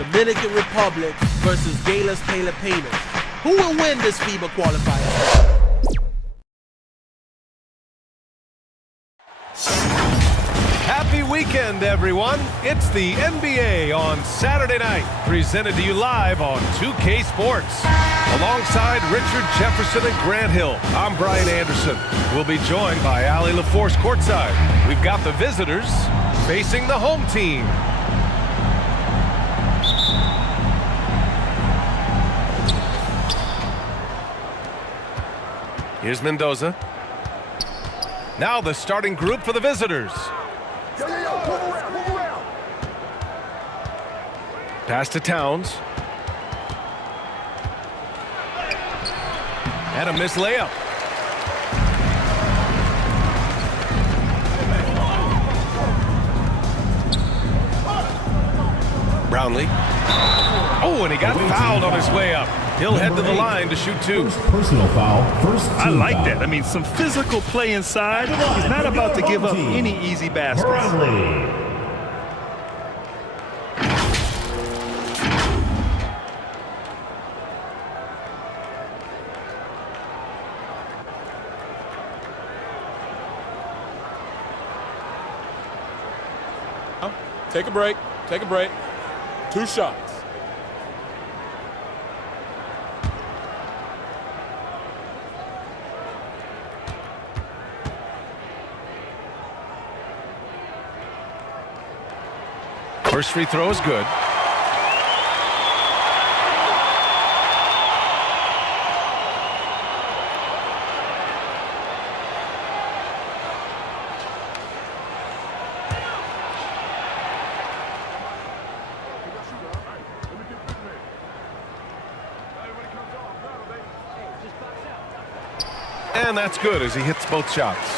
Dominican Republic versus GILAS Pilipinas. Who will win this FIBA qualifier? Happy weekend, everyone. It's the NBA on Saturday night, presented to you live on 2K Sports. Alongside Richard Jefferson and Grant Hill, I'm Brian Anderson. We'll be joined by Allie LaForce courtside. We've got the visitors facing the home team. Here's Mendoza. Now the starting group for the visitors. Pass to Towns. And a missed layup. Brownlee. Oh, and he got fouled on his way up. He'll head to the line to shoot two. Personal foul. I like that. I mean, some physical play inside. He's not about to give up any easy baskets. Take a break. Take a break. 2 shots. First free throw is good. And that's good as he hits both shots.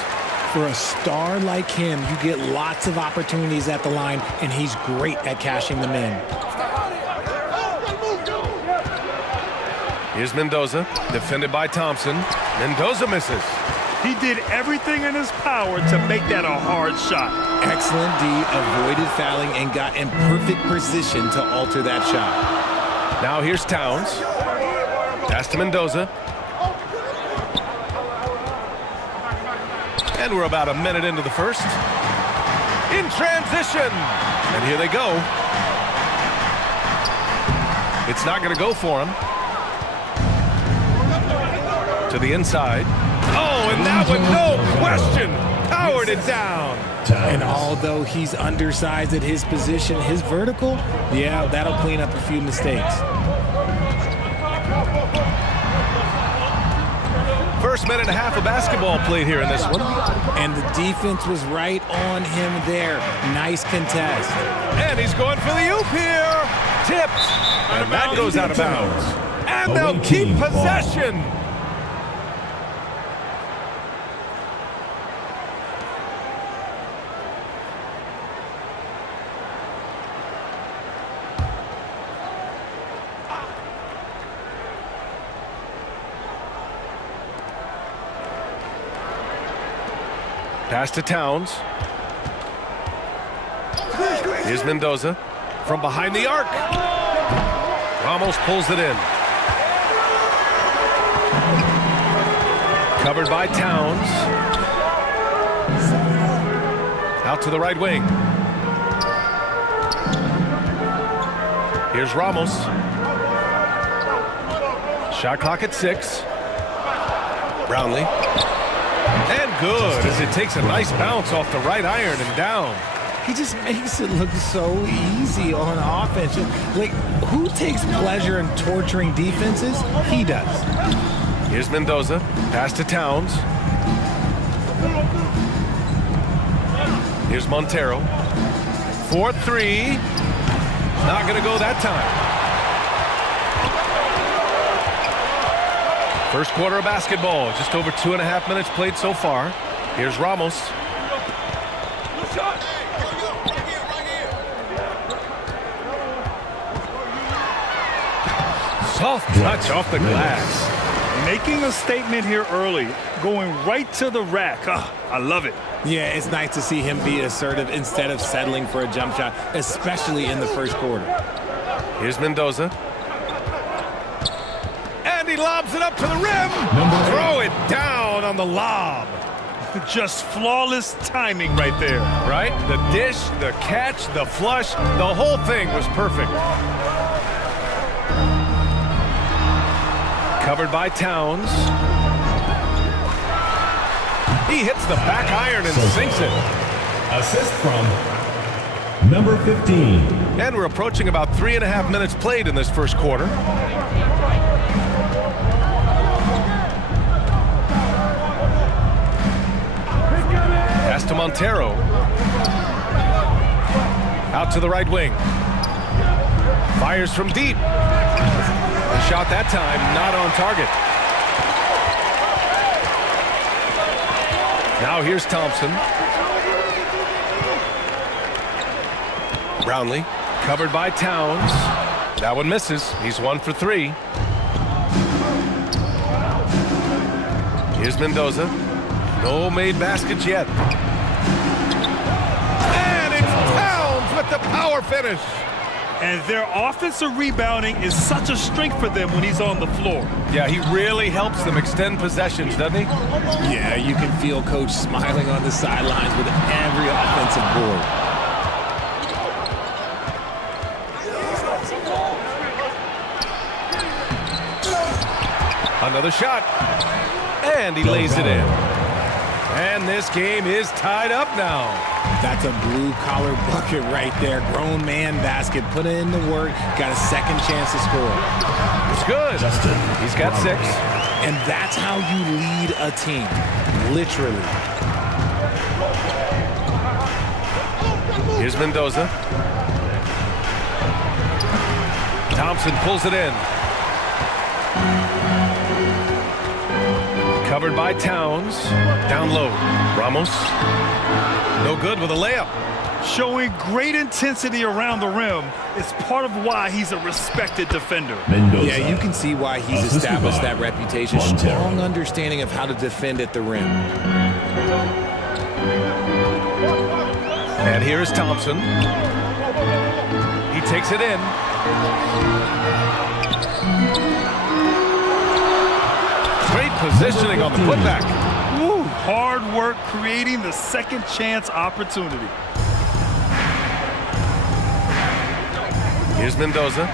For a star like him, you get lots of opportunities at the line, and he's great at cashing them in. Here's Mendoza, defended by Thompson. Mendoza misses. He did everything in his power to make that a hard shot. Excellent D, avoided fouling, and got in perfect position to alter that shot. Now here's Towns. Pass to Mendoza. And we're about a minute into the first. In transition. And here they go. It's not going to go for him. To the inside. Oh, and that one, no question, powered it down. And although he's undersized at his position, his vertical, yeah, that'll clean up a few mistakes. First minute and a half of basketball played here in this one. And the defense was right on him there. Nice contest. And he's going for the oop here. Tipped. And that goes out of bounds. And they'll keep possession. Pass to Towns. Here's Mendoza from behind the arc. Ramos pulls it in. Covered by Towns. Out to the right wing. Here's Ramos. Shot clock at 6. Brownlee. And good as it takes a nice bounce off the right iron and down. He just makes it look so easy on offense. Like, who takes pleasure in torturing defenses? He does. Here's Mendoza. Pass to Towns. Here's Montero. 4-3. Not going to go that time. First quarter of basketball, just over 2.5 minutes played so far. Here's Ramos. Soft touch off the glass. Making a statement here early, going right to the rack. Oh, I love it. Yeah, it's nice to see him be assertive instead of settling for a jump shot, especially in the first quarter. Here's Mendoza. And he lobs it up to the rim. Throw it down on the lob. Just flawless timing right there. Right? The dish, the catch, the flush, the whole thing was perfect. Covered by Towns. He hits the back iron and sinks it. Assist from number 15. And we're approaching about 3.5 minutes played in this first quarter. Pass to Montero. Out to the right wing. Fires from deep. The shot that time not on target. Now here's Thompson. Brownlee, covered by Towns. That one misses. He's 1 for 3. Here's Mendoza. No made baskets yet. And it's Towns with the power finish. And their offensive rebounding is such a strength for them when he's on the floor. Yeah, he really helps them extend possessions, doesn't he? Yeah, you can feel Coach smiling on the sidelines with every offensive board. Another shot. And he lays it in. And this game is tied up now. That's a blue-collar bucket right there. Grown man basket. Put in the work. Got a second chance to score. It's good. He's got 6. And that's how you lead a team. Literally. Here's Mendoza. Thompson pulls it in. Covered by Towns. Down low. Ramos. No good with a layup. Showing great intensity around the rim is part of why he's a respected defender. Mendoza. Yeah, you can see why he's established that reputation. Strong understanding of how to defend at the rim. And here is Thompson. He takes it in. Great positioning on the putback. Woo, hard work creating the second chance opportunity. Here's Mendoza.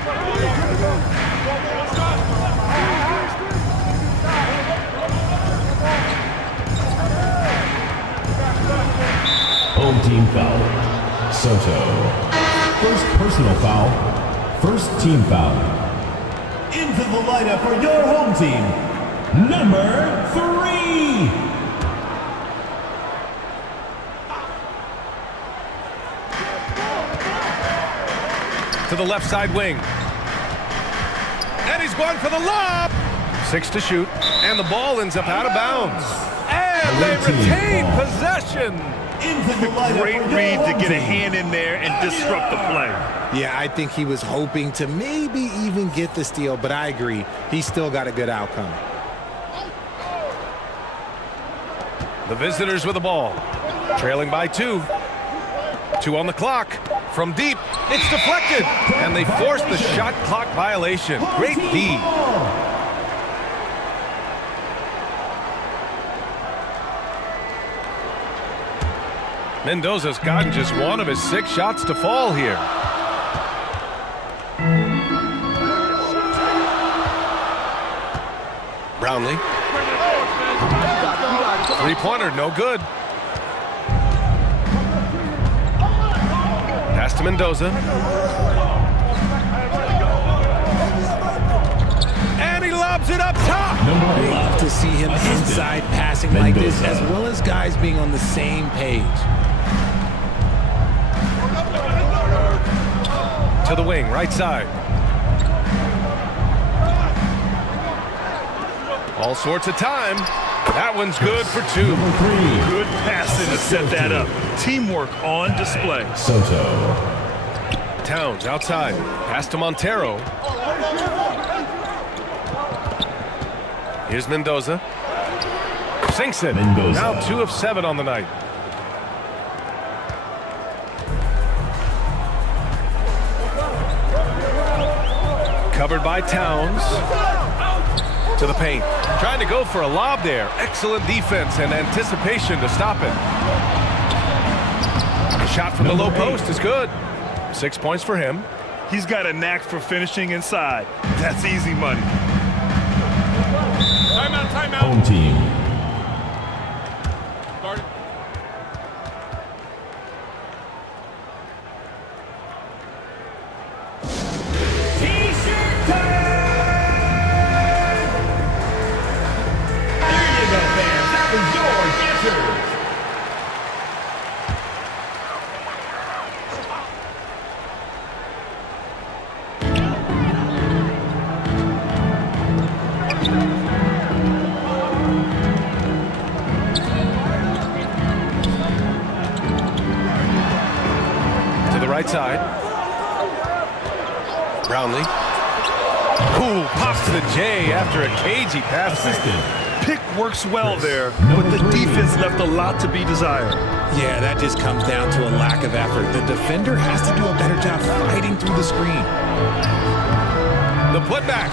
Home team foul. Soto. First personal foul. First team foul. Into the lineup for your home team. Number 3. To the left side wing. And he's going for the lob. 6 to shoot. And the ball ends up out of bounds. And they retain possession. Great read to get a hand in there and disrupt the play. Yeah, I think he was hoping to maybe even get the steal, but I agree. He still got a good outcome. The visitors with the ball. Trailing by 2. 2 on the clock. From deep, it's deflected. And they force the shot clock violation. Great D. Mendoza's gotten just one of his 6 shots to fall here. Brownlee. 3-pointer, no good. Pass to Mendoza. And he lobs it up top. Love to see him inside passing like this, as well as guys being on the same page. To the wing, right side. All sorts of time. That one's good for 2. Good passing to set that up. Teamwork on display. Soto. Towns outside. Pass to Montero. Here's Mendoza. Sinks it. Mendoza. Now 2 of 7 on the night. Covered by Towns. To the paint. Trying to go for a lob there. Excellent defense and anticipation to stop it. The shot from the low post is good. 6 points for him. He's got a knack for finishing inside. That's easy money. Timeout, timeout. Home team. Start it. T-shirt time! There you go, fans. That was your answers. Right side. Brownlee. Ooh, pops the J after a cagey pass. Pick works well there, but the defense left a lot to be desired. Yeah, that just comes down to a lack of effort. The defender has to do a better job fighting through the screen. The putback.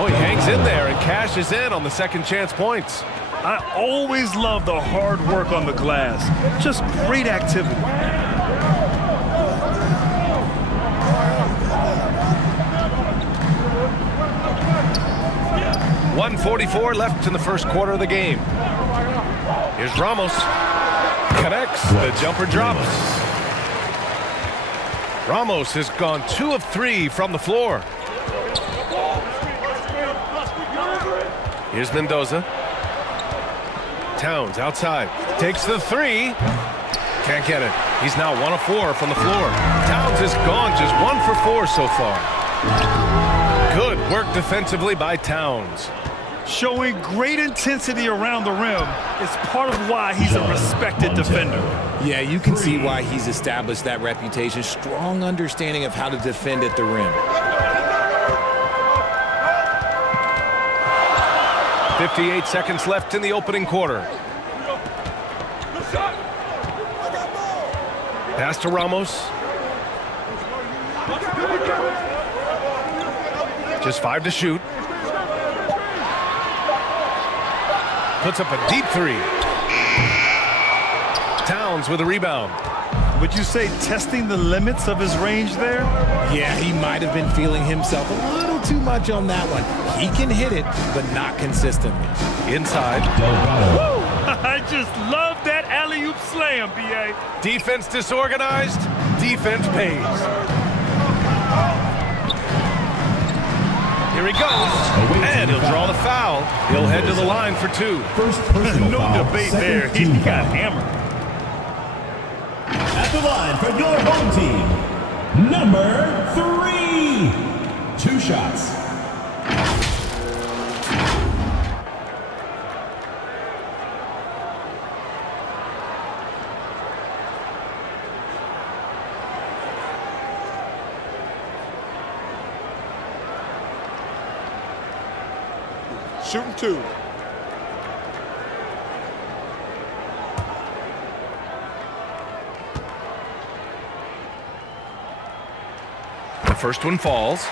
Oh, he hangs in there and cashes in on the second chance points. I always love the hard work on the glass. Just great activity. 1:44 left in the first quarter of the game. Here's Ramos. Connects. The jumper drops. Ramos has gone 2 of 3 from the floor. Here's Mendoza. Towns outside. Takes the 3. Can't get it. He's now 1 of 4 from the floor. Towns is gone just 1 for 4 so far. Good work defensively by Towns. Showing great intensity around the rim is part of why he's a respected defender. Yeah, you can see why he's established that reputation. Strong understanding of how to defend at the rim. 58 seconds left in the opening quarter. Pass to Ramos. Just 5 to shoot. Puts up a deep 3. Towns with a rebound. Would you say testing the limits of his range there? Yeah, he might have been feeling himself a little too much on that one. He can hit it, but not consistently. Inside. Woo! I just love that alley-oop slam, B.A. Defense disorganized. Defense pays. Here he goes. And he'll draw the foul. He'll head to the line for 2. First personal No foul. debate Second there. He team got foul. hammered. At the line for your home team, number 3. 2 shots. Shooting 2. The first one falls.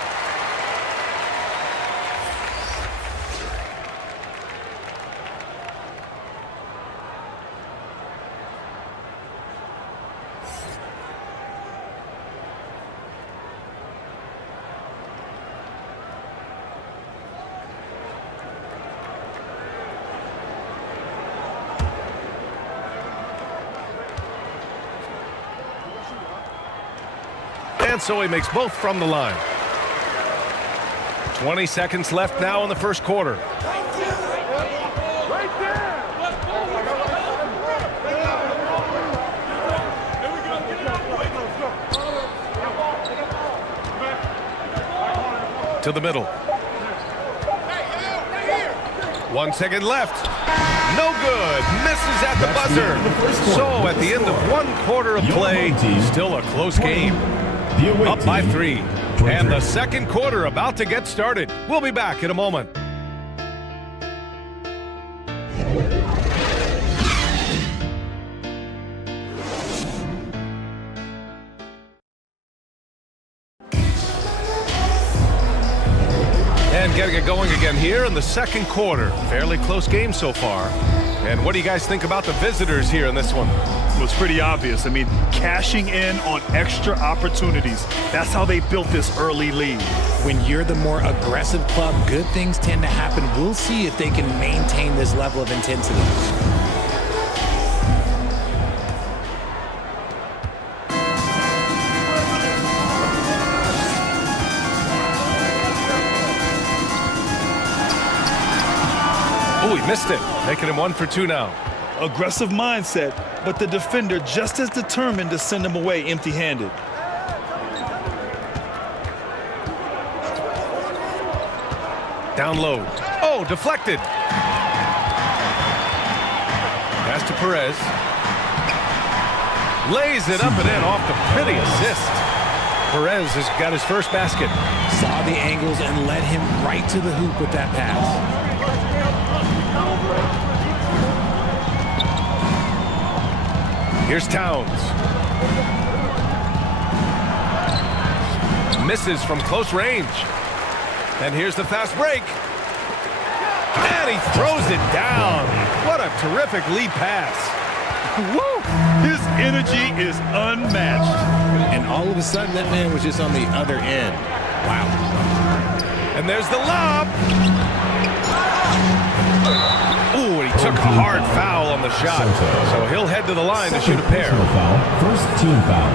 And so he makes both from the line. 20 seconds left now in the first quarter. To the middle. 1 second left. No good. Misses at the buzzer. So at the end of 1 quarter of play, still a close game. Up by 3. And the second quarter about to get started. We'll be back in a moment. And getting it going again here in the second quarter. Fairly close game so far. And what do you guys think about the visitors here in this one? Well, it's pretty obvious. I mean, cashing in on extra opportunities. That's how they built this early lead. When you're the more aggressive club, good things tend to happen. We'll see if they can maintain this level of intensity. Oh, he missed it, making him 1 for 2 now. Aggressive mindset, but the defender just as determined to send him away empty-handed. Down low. Oh, deflected. Pass to Perez. Lays it up and in off the pretty assist. Perez has got his first basket. Saw the angles and led him right to the hoop with that pass. Here's Towns. Misses from close range. And here's the fast break. And he throws it down. What a terrific lead pass. Woo! His energy is unmatched. And all of a sudden, that man was just on the other end. Wow. And there's the lob. Ooh, and he took a hard foul on the shot. So he'll head to the line to shoot a pair. Foul, first team foul.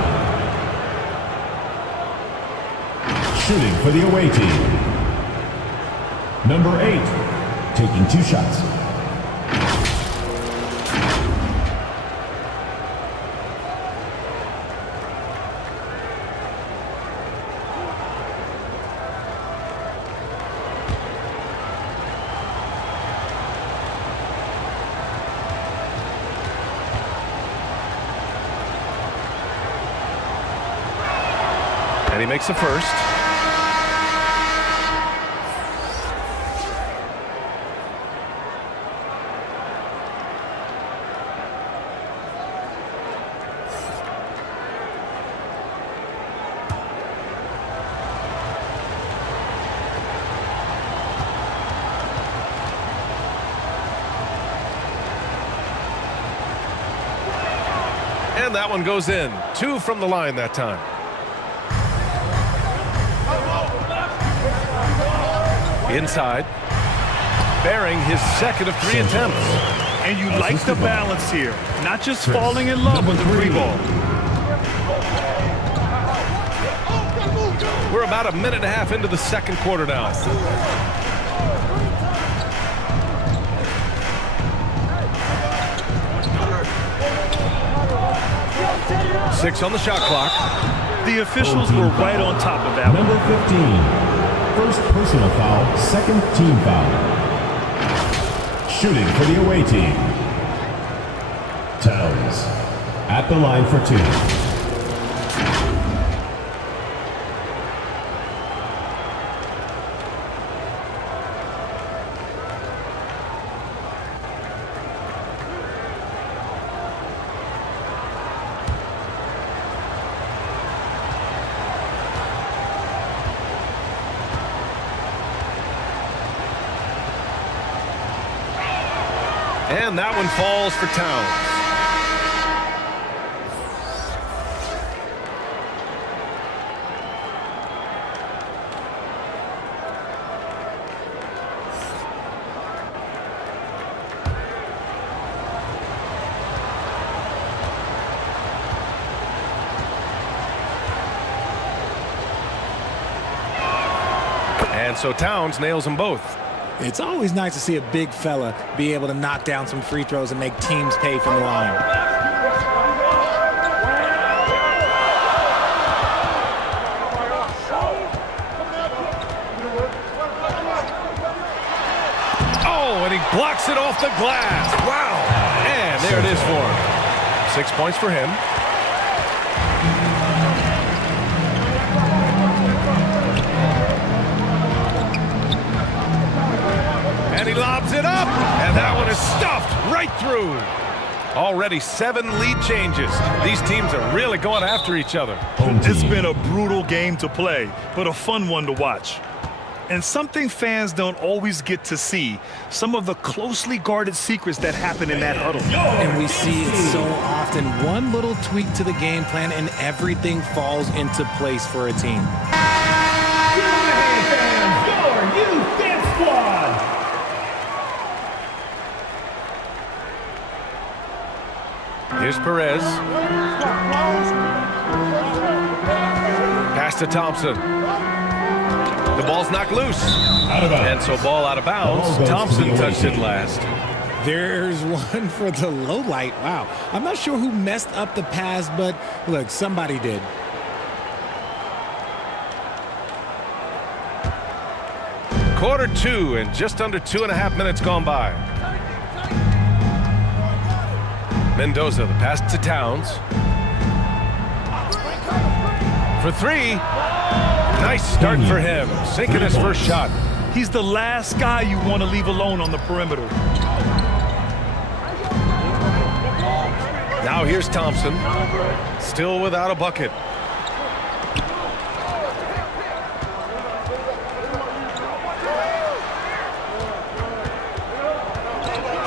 Shooting for the away team. Number 8, taking 2 shots. And he makes the first. And that one goes in. 2 from the line that time. Inside. Bearing his second of 3 attempts. And you like the balance here. Not just falling in love with the free ball. We're about a minute and a half into the second quarter now. Six on the shot clock. The officials were right on top of that one. Number 15, first personal foul, second team foul. Shooting for the away team. Towns at the line for 2. And that one falls for Towns. And so Towns nails them both. It's always nice to see a big fella be able to knock down some free throws and make teams pay from the line. Oh, and he blocks it off the glass. Wow. And there it is for him. 6 points for him. And he lobs it up, and that one is stuffed right through. Already 7 lead changes. These teams are really going after each other. It's been a brutal game to play, but a fun one to watch. And something fans don't always get to see, some of the closely guarded secrets that happen in that huddle. And we see it so often. One little tweak to the game plan and everything falls into place for a team. Your youth dance squad. Here's Perez. Pass to Thompson. The ball's knocked loose. Out of bounds. And so ball out of bounds. Ball goes Thompson to the touched away it team. last. There's one for the low light. Wow. I'm not sure who messed up the pass, but look, somebody did. Quarter 2 and just under 2.5 minutes gone by. Mendoza, the pass to Towns. For 3. Nice start for him. Sinking his first shot. He's the last guy you want to leave alone on the perimeter. Now here's Thompson. Still without a bucket.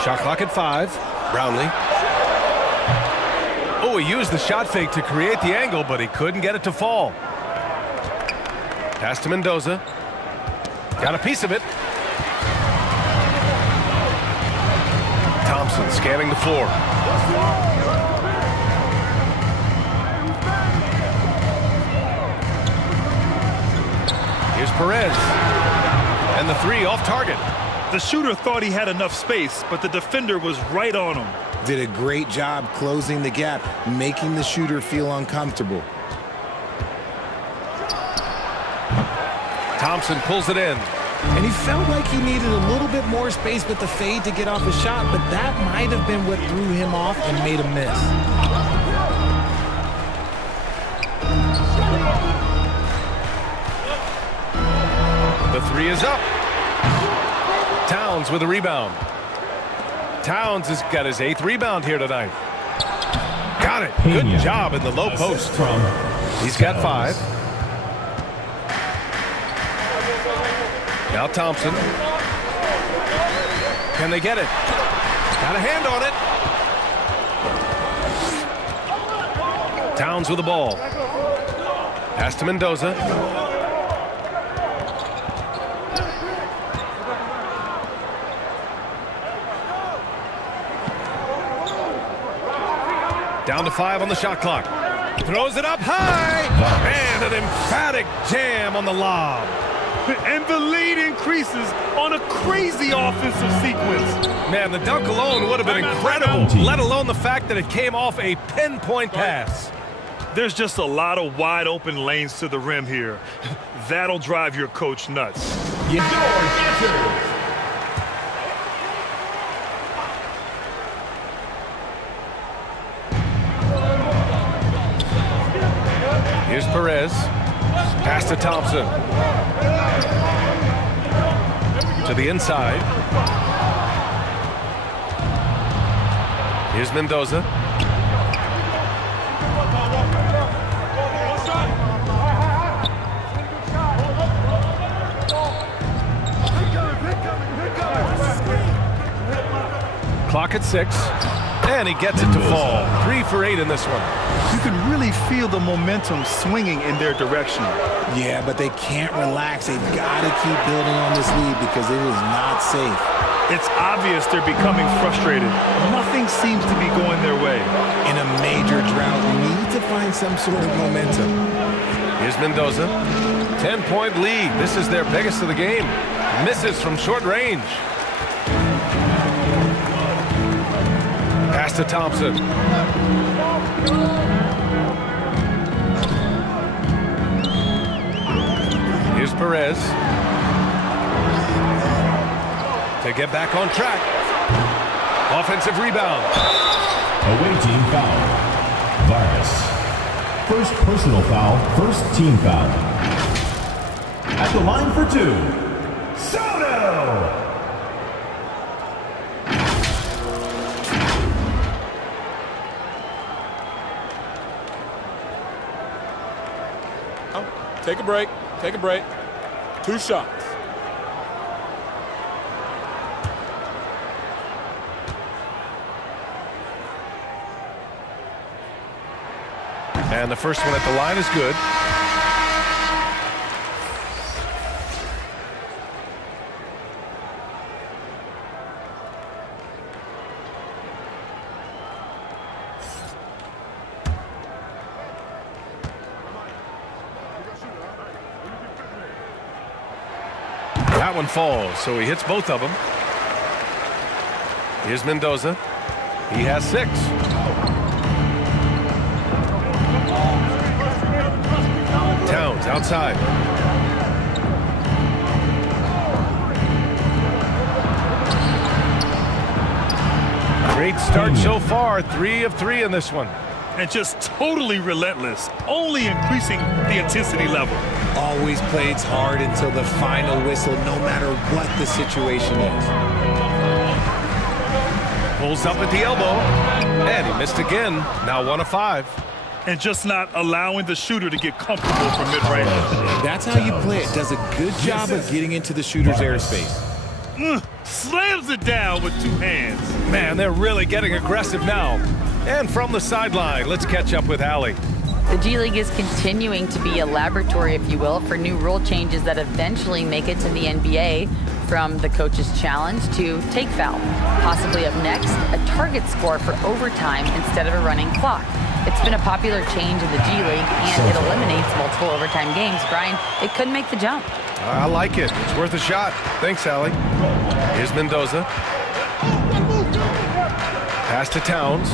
Shot clock at 5. Brownlee. Oh, he used the shot fake to create the angle, but he couldn't get it to fall. Pass to Mendoza. Got a piece of it. Thompson scanning the floor. Here's Perez. And the 3 off target. The shooter thought he had enough space, but the defender was right on him. Did a great job closing the gap, making the shooter feel uncomfortable. Thompson pulls it in. And he felt like he needed a little bit more space with the fade to get off his shot, but that might have been what threw him off and made him miss. The 3 is up. Towns with a rebound. Towns has got his 8th rebound here tonight. Got it. Good Pena. job in the low Assist post. from He's got Standngs. 5. Now Thompson. Can they get it? Got a hand on it. Towns with the ball. Pass to Mendoza. Down to 5 on the shot clock. Throws it up high. And an emphatic jam on the lob. And the lead increases on a crazy offensive sequence. Man, the dunk alone would have been incredible, let alone the fact that it came off a pinpoint pass. There's just a lot of wide open lanes to the rim here. That'll drive your coach nuts. Your answers. Here's Perez. Pass to Thompson. To the inside. Here's Mendoza. Clock at 6. And he gets it to fall. 3 for 8 in this one. You can really feel the momentum swinging in their direction. Yeah, but they can't relax. They've got to keep building on this lead because it is not safe. It's obvious they're becoming frustrated. Nothing seems to be going their way. In a major drought, we need to find some sort of momentum. Here's Mendoza. 10-point lead. This is their biggest of the game. Misses from short range. Pass to Thompson. Here's Perez. To get back on track. Offensive rebound. Away team foul. Vargas. First personal foul, first team foul. At the line for 2, Soto! Take a break. Take a break. 2 shots. And the first one at the line is good. That one falls, so he hits both of them. Here's Mendoza. He has 6. Towns outside. Great start so far. 3 of 3 in this one. And just totally relentless, only increasing the intensity level. Always plays hard until the final whistle, no matter what the situation is. Pulls up at the elbow, and he missed again. Now 1 of 5. And just not allowing the shooter to get comfortable from mid-range. That's how you play it. Does a good job of getting into the shooter's airspace. Slams it down with 2 hands. Man, they're really getting aggressive now. And from the sideline, let's catch up with Allie. The G League is continuing to be a laboratory, if you will, for new rule changes that eventually make it to the NBA, from the coach's challenge to take foul. Possibly up next, a target score for overtime instead of a running clock. It's been a popular change in the G League, and it eliminates multiple overtime games. Brian, it could make the jump. I like it. It's worth a shot. Thanks, Allie. Here's Mendoza. Pass to Towns.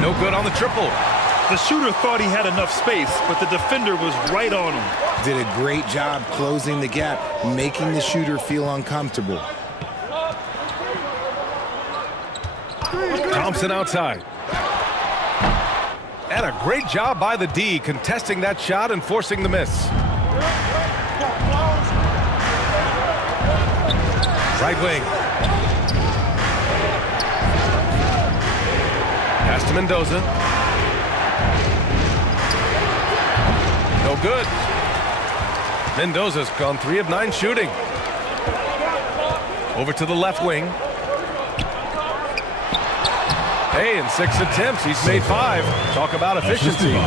No good on the triple. The shooter thought he had enough space, but the defender was right on him. Did a great job closing the gap, making the shooter feel uncomfortable. Thompson outside. And a great job by the D, contesting that shot and forcing the miss. Right wing. Pass to Mendoza. No good. Mendoza's gone 3 of 9 shooting. Over to the left wing. Hey, in 6 attempts, he's made 5. Talk about efficiency.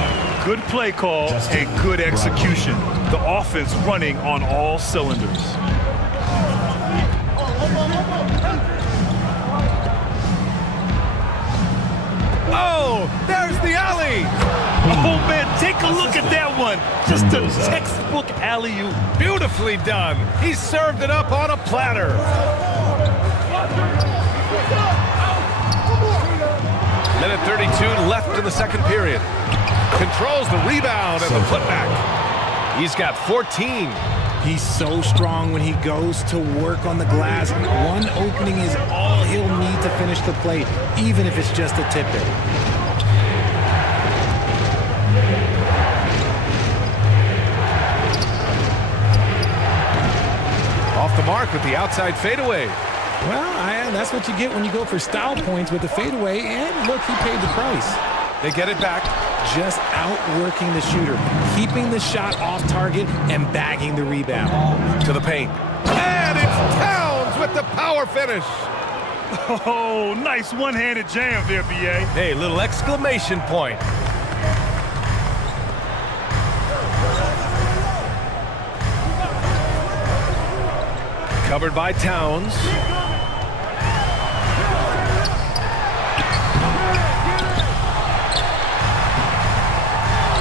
Good play call and good execution. The offense running on all cylinders. Oh, there's the alley. Oh, man, take a look at that one. Just a textbook alley-oop. Beautifully done. He served it up on a platter. Minute 32 left in the second period. Controls the rebound and the putback. He's got 14. He's so strong when he goes to work on the glass. One opening is all he'll need to finish the play, even if it's just a tip-in. Off the mark with the outside fadeaway. Well, that's what you get when you go for style points with the fadeaway, and look, he paid the price. They get it back. Just outworking the shooter, keeping the shot off target and bagging the rebound. To the paint. And it's Towns with the power finish. Oh, nice one-handed jam there, BA. Hey, little exclamation point. Covered by Towns.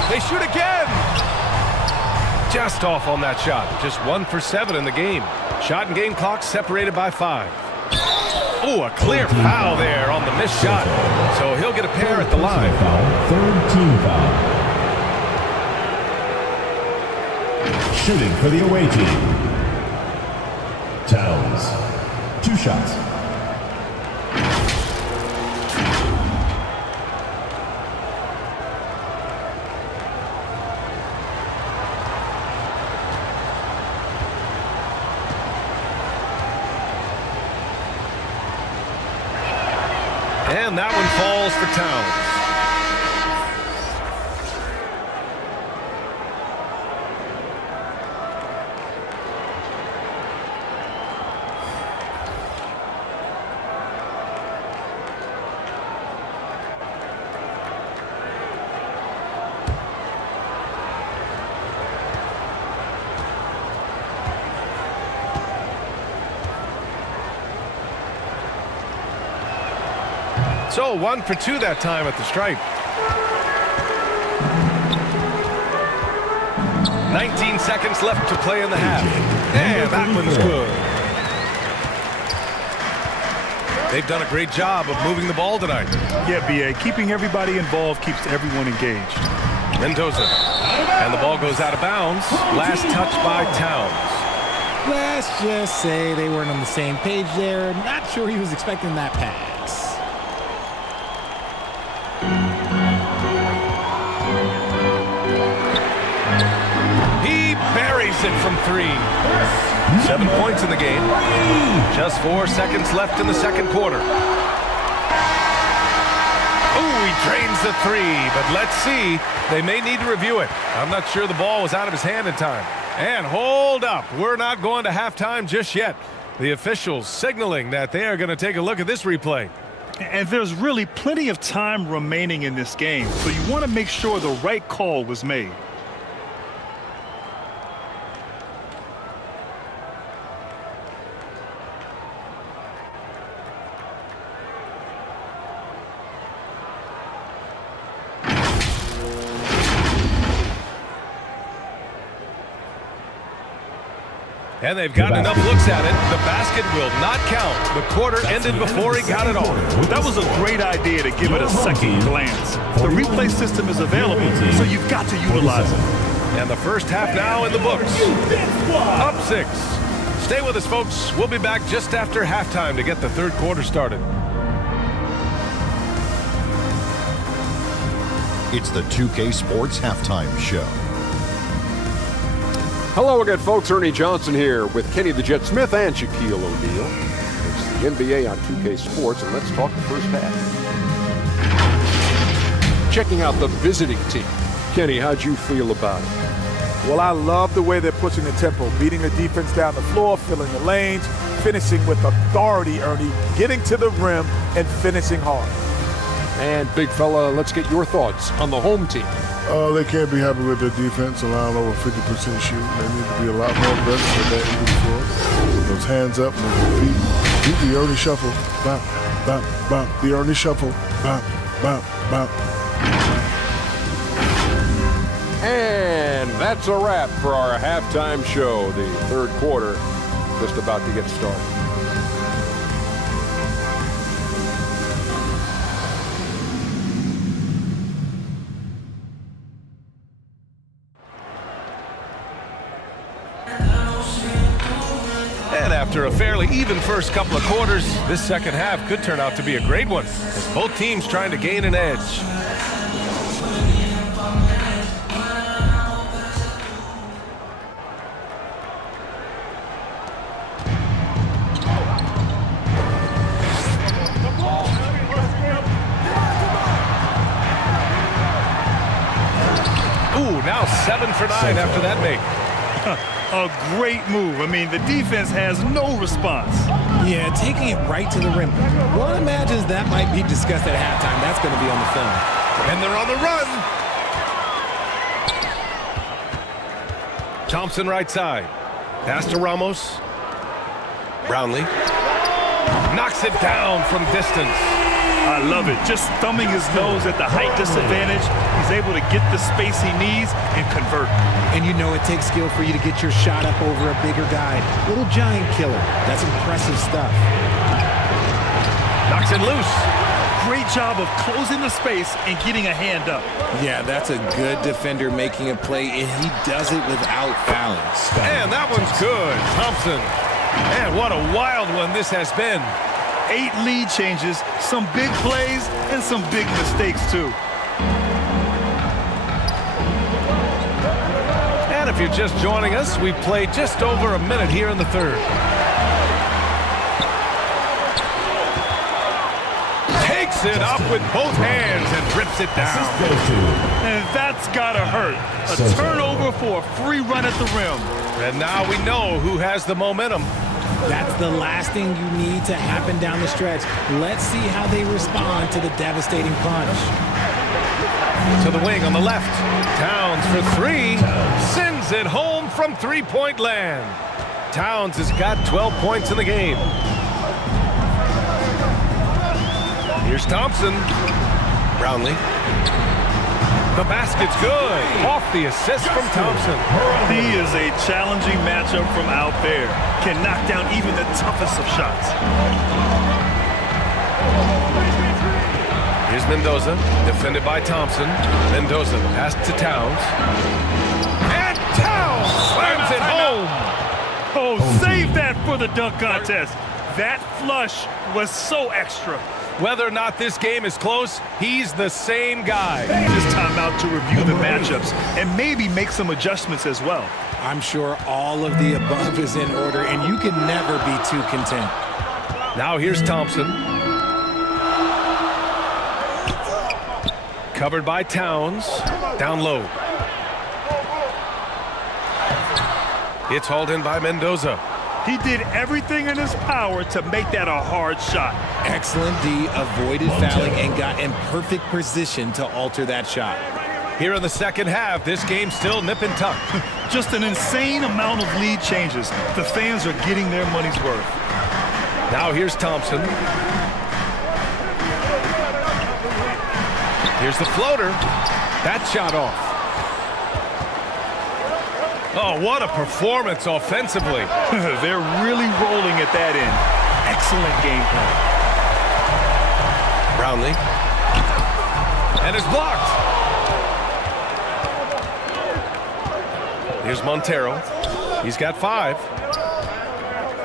They shoot again. Just off on that shot. Just 1 for 7 in the game. Shot and game clock separated by 5. Oh, a clear foul there on the missed shot. So he'll get a pair at the line. Third team foul. Shooting for the away team. Towns. 2 shots. And that one falls for Towns. So 1 for 2 that time at the stripe. 19 seconds left to play in the half. And that one's good. They've done a great job of moving the ball tonight. Yeah, B.A. Keeping everybody involved keeps everyone engaged. Mendoza. And the ball goes out of bounds. Last touch by Towns. Let's just say they weren't on the same page there. Not sure he was expecting that pass. He buries it from 3. 7 points in the game. Just 4 seconds left in the second quarter. Ooh, he drains the 3, but let's see. They may need to review it. I'm not sure the ball was out of his hand in time. And hold up. We're not going to halftime just yet. The officials signaling that they are going to take a look at this replay. And there's really plenty of time remaining in this game, so you want to make sure the right call was made. And they've gotten enough looks at it. The basket will not count. The quarter ended before he got it all. That was a great idea to give it a second glance. The replay system is available, so you've got to utilize it. And the first half now in the books. Up 6. Stay with us, folks. We'll be back just after halftime to get the third quarter started. It's the 2K Sports Halftime Show. Hello again, folks. Ernie Johnson here with Kenny the Jet Smith and Shaquille O'Neal. It's the NBA on 2K Sports, and let's talk the first half. Checking out the visiting team. Kenny, how'd you feel about it? Well, I love the way they're pushing the tempo, beating the defense down the floor, filling the lanes, finishing with authority, Ernie, getting to the rim and finishing hard. And big fella, let's get your thoughts on the home team. They can't be happy with their defense, allowing over 50% shooting. They need to be a lot more aggressive with that even before. With those hands up, move the feet. Beat the Ernie shuffle. Bop, bop, bop. The Ernie shuffle. Bop, bop, bop. And that's a wrap for our halftime show. The third quarter just about to get started. And after a fairly even first couple of quarters, this second half could turn out to be a great one, as both teams trying to gain an edge. Ooh, now 7 for 9 after that make. A great move. I mean, the defense has no response. Yeah, taking it right to the rim. One imagines that might be discussed at halftime. That's going to be on the film. And they're on the run. Thompson right side. Pass to Ramos. Brownlee. Knocks it down from distance. I love it. Just thumbing his nose at the height disadvantage. He's able to get the space he needs and convert. And you know it takes skill for you to get your shot up over a bigger guy. Little giant killer. That's impressive stuff. Knocks it loose. Great job of closing the space and getting a hand up. Yeah, that's a good defender making a play, and he does it without fouling. And that one's good. Thompson. Man, what a wild one this has been. 8 lead changes, some big plays, and some big mistakes, too. And if you're just joining us, we've played just over a minute here in the third. Takes it up with both hands and drips it down. And that's gotta hurt. A turnover for a free run at the rim. And now we know who has the momentum. That's the last thing you need to happen down the stretch. Let's see how they respond to the devastating punch. To the wing on the left. Towns for 3. Sends it home from three-point land. Towns has got 12 points in the game. Here's Thompson. Brownlee. The basket's good. Off the assist from Thompson. He is a challenging matchup from out there. Can knock down even the toughest of shots. Here's Mendoza, defended by Thompson. Mendoza, the pass to Towns. And Towns slams it home. Oh, save that for the dunk contest. That flush was so extra. Whether or not this game is close, he's the same guy. This time out to review the matchups and maybe make some adjustments as well. I'm sure all of the above is in order, and you can never be too content. Now here's Thompson. Covered by Towns. Down low. It's hauled in by Mendoza. He did everything in his power to make that a hard shot. Excellent D, avoided fouling and got in perfect position to alter that shot. Here in the second half, this game's still nip and tuck. Just an insane amount of lead changes. The fans are getting their money's worth. Now here's Thompson. Here's the floater. That shot off. Oh, what a performance offensively. They're really rolling at that end. Excellent game plan. Brownlee. And it's blocked. Here's Montero. He's got 5.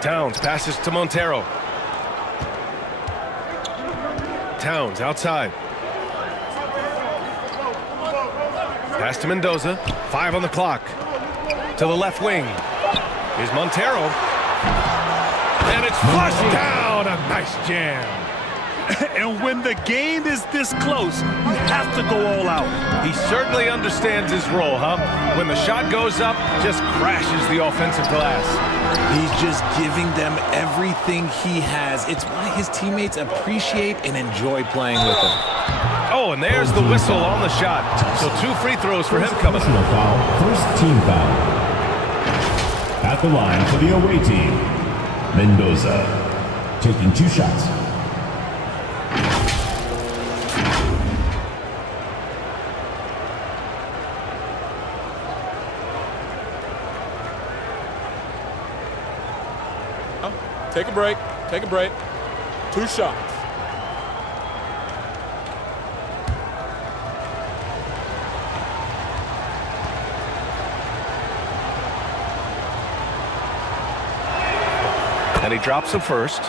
Towns passes to Montero. Towns outside. Pass to Mendoza. 5 on the clock. To the left wing. Here's Montero. And it's flushed down. A nice jam. And when the game is this close, you have to go all out. He certainly understands his role, huh? When the shot goes up, just crashes the offensive glass. He's just giving them everything he has. It's why his teammates appreciate and enjoy playing with him. Oh, and there's the whistle on the shot. So 2 free throws for him coming up. Foul, first team foul. At the line for the away team, Mendoza, taking 2 shots. Take a break. Take a break. 2 shots. And he drops the first.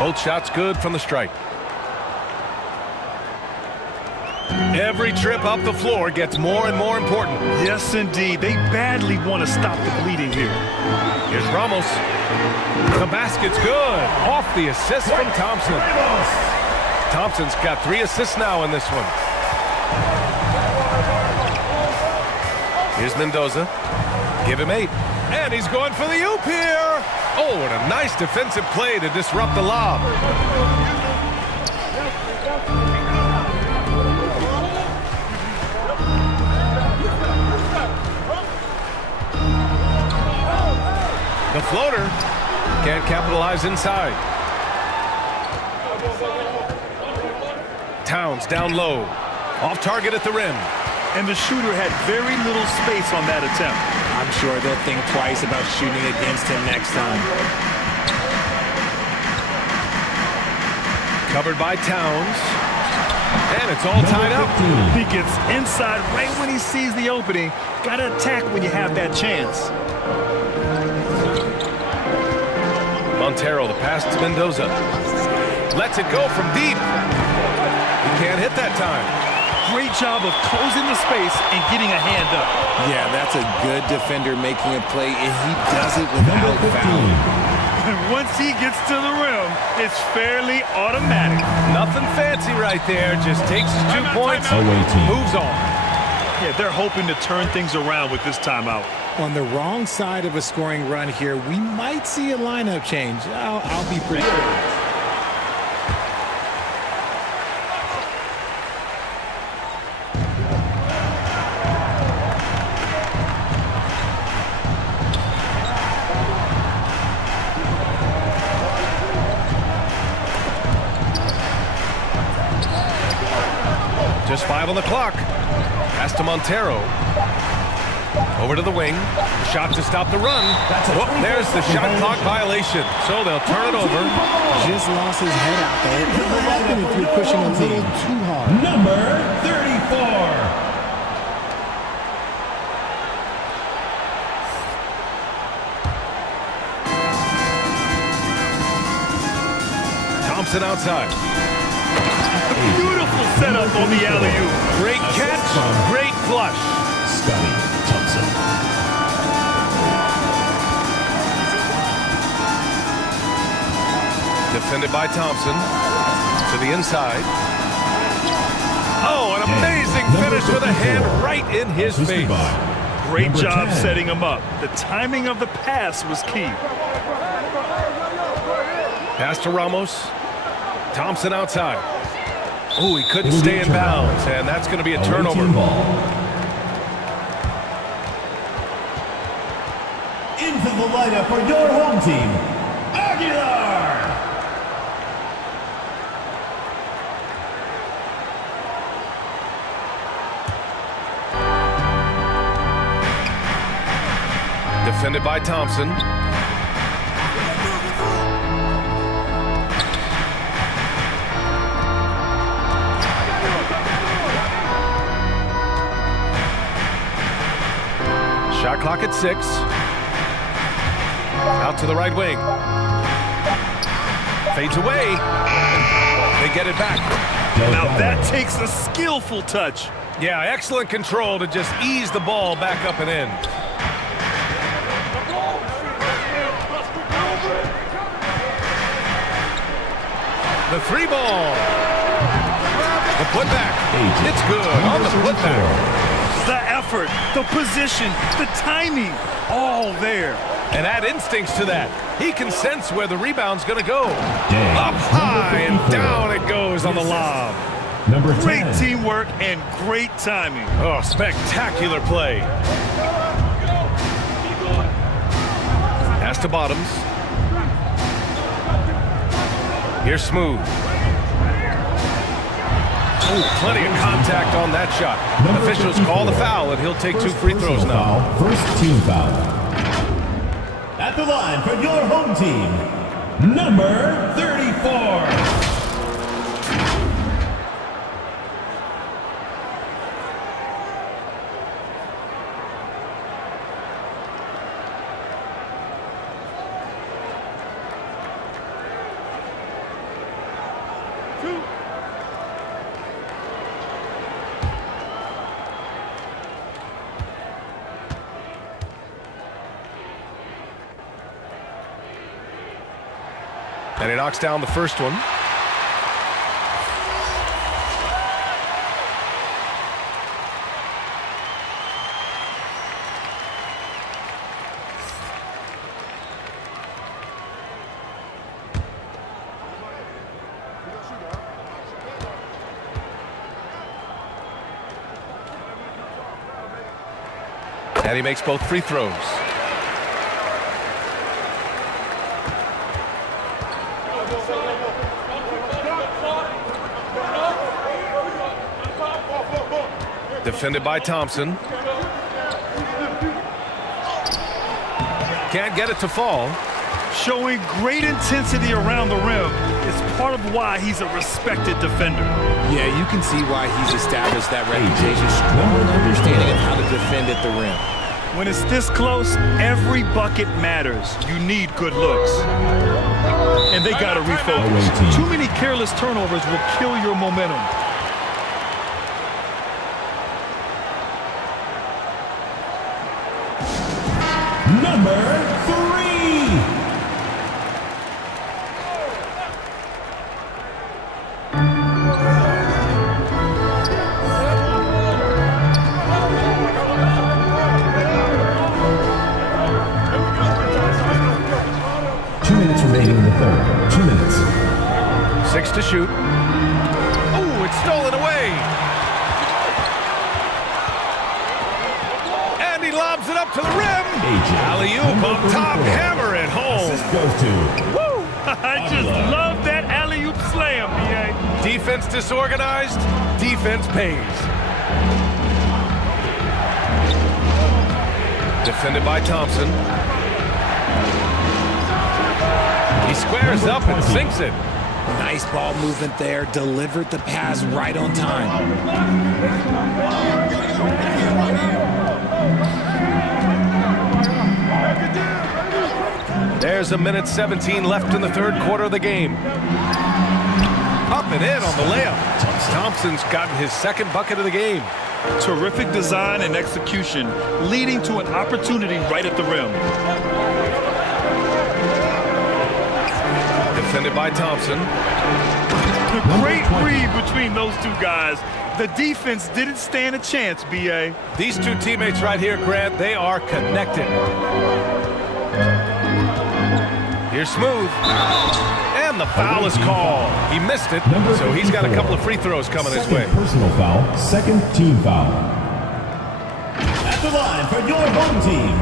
Both shots good from the stripe. Every trip up the floor gets more and more important. Yes, indeed. They badly want to stop the bleeding here. Here's Ramos. The basket's good. Off the assist from Thompson. Thompson's got 3 assists now in this one. Here's Mendoza. Give him 8. And he's going for the oop here. Oh, and a nice defensive play to disrupt the lob. The floater can't capitalize inside. Towns down low. Off target at the rim. And the shooter had very little space on that attempt. I'm sure they'll think twice about shooting against him next time. Covered by Towns. And it's all tied up. He gets inside right when he sees the opening. Got to attack when you have that chance. Montero, the pass to Mendoza. Lets it go from deep. He can't hit that time. Great job of closing the space and getting a hand up. Yeah, that's a good defender making a play, and he does it without fouling. And once he gets to the rim, it's fairly automatic. Nothing fancy right there. Just takes his 2 points, Away team. moves on. Yeah, they're hoping to turn things around with this timeout. On the wrong side of a scoring run here, we might see a lineup change. I'll be pretty curious. Just 5 on the clock. Pass to Montero. Over to the wing. Shot to stop the run. There's the shot clock violation. So they'll turn it over. Just lost his head out there. It could happen if you're pushing a little too hard. Number 34. Thompson outside. Beautiful setup on the alley-oop. Great catch, great flush. Scotty Thompson. Defended by Thompson. To the inside. Oh, an amazing finish with a hand right in his face. Great job setting him up. The timing of the pass was key. Pass to Ramos. Thompson outside. Oh, he couldn't stay in bounds, and that's going to be a turnover. Into the lineup for your home team, Aguilar. Defended by Thompson. Shot clock at 6. Out to the right wing. Fades away. They get it back. Now that takes a skillful touch. Yeah, excellent control to just ease the ball back up and in. The 3 ball. The putback. It's good on the putback. The effort, the position, the timing, all there. And add instincts to that. He can sense where the rebound's going to go. Up high and down it goes on the lob. Number 10. Great teamwork and great timing. Oh, spectacular play. Pass to Bottoms. Here's Smooth. Ooh, plenty of contact on that shot. Officials call the foul, and he'll take 2 free throws now. First team foul. At the line for your home team, number 34. And he knocks down the first one. And he makes both free throws. Defended by Thompson. Can't get it to fall. Showing great intensity around the rim is part of why he's a respected defender. Yeah, you can see why he's established that reputation. Strong understanding of how to defend at the rim. When it's this close, every bucket matters. You need good looks. And they got to refocus. Too many careless turnovers will kill your momentum. Number 3. shoot. Oh, it's stolen away. And he lobs it up to the rim. Alley-oop up top, hammer it home. This goes to... Woo! I just love that alley-oop slam, BA. Defense disorganized, defense pays. Defended by Thompson. He squares up and sinks it. Nice ball movement there. Delivered the pass right on time. There's a minute 17 left in the third quarter of the game. Up and in on the layup. Thompson's gotten his second bucket of the game. Terrific design and execution, leading to an opportunity right at the rim. Defended by Thompson. The great read between those two guys. The defense didn't stand a chance, B.A. These two teammates right here, Grant, they are connected. Here's Smooth. And the foul is called. He missed it, so he's got a couple of free throws coming his way. Personal foul, second team foul. At the line for your home team,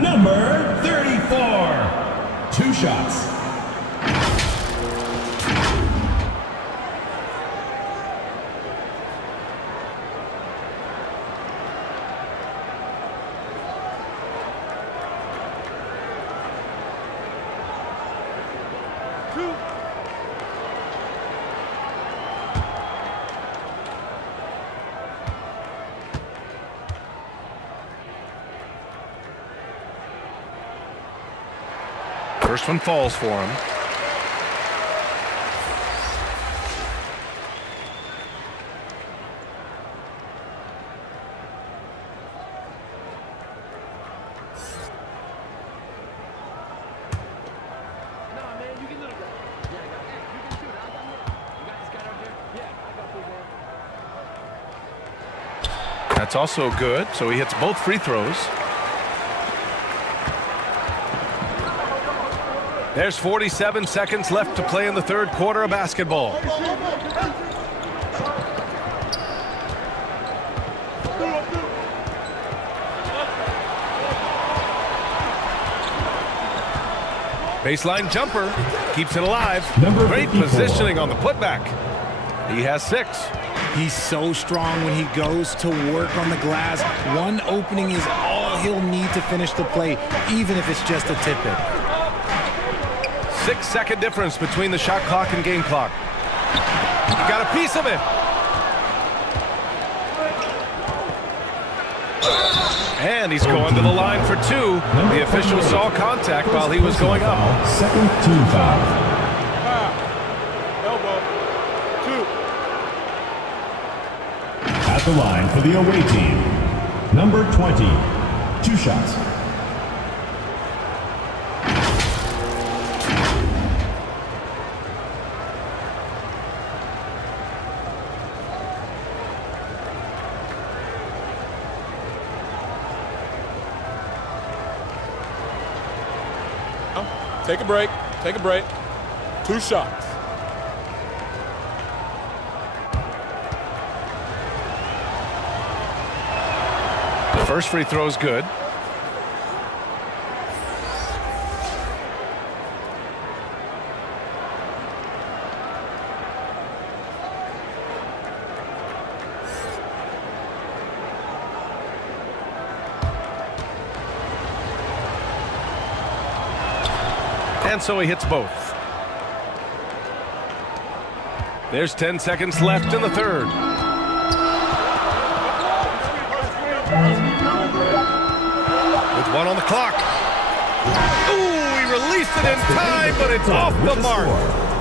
number 34. 2 shots. First one falls for him. That's also good, so he hits both free throws. There's 47 seconds left to play in the third quarter of basketball. Baseline jumper keeps it alive. Great positioning on the putback. He has 6. He's so strong when he goes to work on the glass. One opening is all he'll need to finish the play, even if it's just a tip-in. 6-second difference between the shot clock and game clock. He got a piece of it. And he's going to the line for 2. The official saw contact while he was going up. Second team foul. Elbow. 2. At the line for the away team, number 20. 2 shots. Take a break. Take a break. 2 shots. The first free throw is good. And so he hits both. There's 10 seconds left in the third. With 1 on the clock. Ooh, he released it in time, but it's off the mark.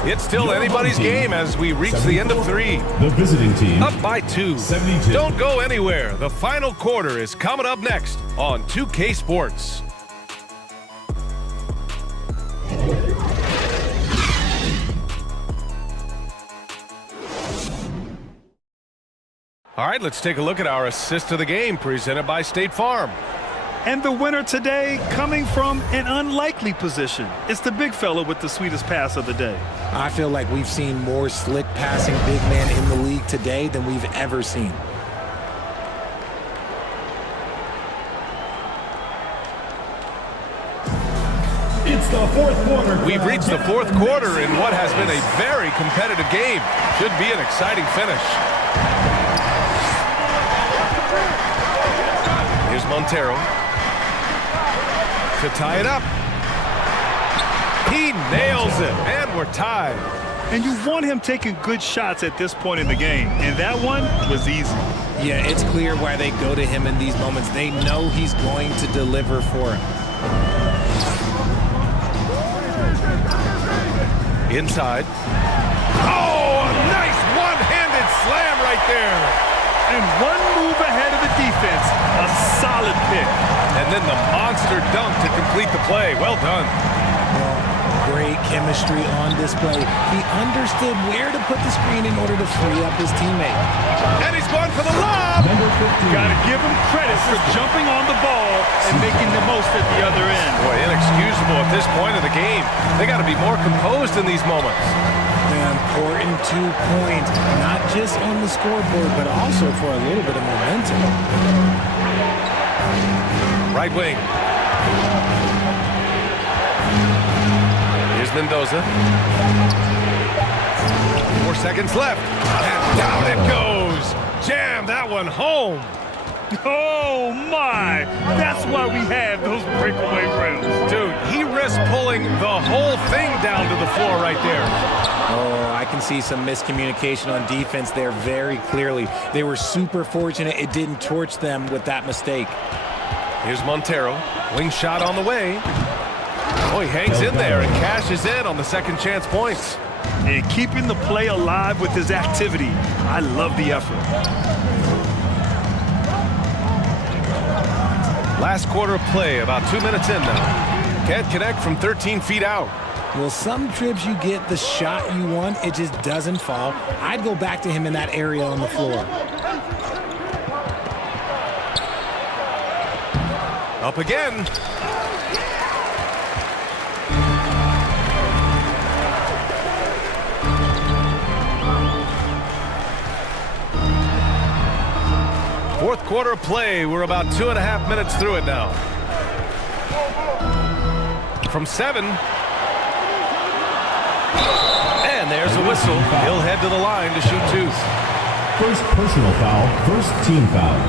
It's still anybody's game as we reach the end of 3. The visiting team up by 2. 72. Don't go anywhere. The final quarter is coming up next on 2K Sports. All right, let's take a look at our assist of the game presented by State Farm. And the winner today coming from an unlikely position. It's the big fella with the sweetest pass of the day. I feel like we've seen more slick passing big men in the league today than we've ever seen. It's the fourth quarter. We've reached the fourth quarter in what has been a very competitive game. Should be an exciting finish. Here's Montero to tie it up. He nails it, and we're tied. And you want him taking good shots at this point in the game, and that one was easy. Yeah, it's clear why they go to him in these moments. They know he's going to deliver for him. Inside. Oh, a nice one-handed slam right there. And one move ahead of the defense, a solid pick. And then the monster dunk to complete the play. Well done. Well, great chemistry on display. He understood where to put the screen in order to free up his teammate. And he's going for the lob. Got to give him credit for jumping on the ball and making the most at the other end. Boy, inexcusable at this point of the game. They got to be more composed in these moments. An important 2 points, not just on the scoreboard, but also for a little bit of momentum. Right wing. Here's Mendoza. 4 seconds left. And down it goes. Jam that one home. Oh, my. That's why we have those breakaway rims. Dude, he risked pulling the whole thing down to the floor right there. Oh, I can see some miscommunication on defense there very clearly. They were super fortunate it didn't torch them with that mistake. Here's Montero. Wing shot on the way. Oh, he hangs in there and cashes in on the second chance points. And keeping the play alive with his activity. I love the effort. Last quarter of play, about 2 minutes in now. Can't connect from 13 feet out. Well, some trips you get the shot you want, it just doesn't fall. I'd go back to him in that area on the floor. Up again. Fourth quarter of play. We're about 2.5 minutes through it now. From 7. And there's a whistle. He'll head to the line to shoot 2. First personal foul, first team foul.